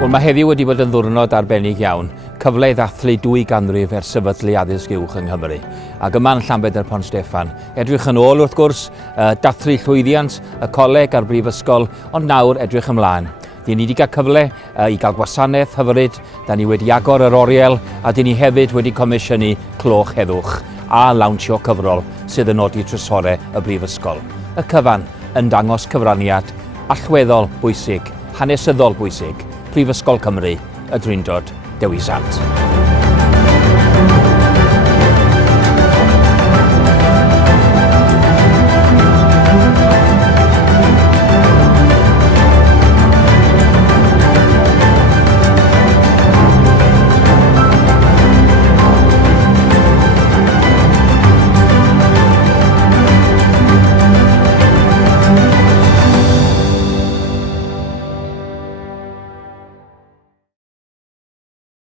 Wel, mae heddiw wedi bod yn ddiwrnod arbennig iawn, cyfle i ddathlu 2 ganrif ers sefydlu addysg uwch yng Nghymru. Ac yma'n Llambed yr Pont Steffan. Edrych yn ôl wrth gwrs, dathlu llwyddiant, y coleg a'r brifysgol, ond nawr edrych ymlaen. Dyn ni wedi cael cyfle i gael gwasanaeth hyfryd, da ni wedi agor yr oriel, a dyn ni hefyd wedi comisiynu cloch heddwch a lawnsio cyfrol sydd yn nodi trysorau y brifysgol. Y cyfan yn dangos cyfraniad allweddol bwysig, hanesyddol bwysig, Prifysgol Cymru, y Drindod Dewi Sant.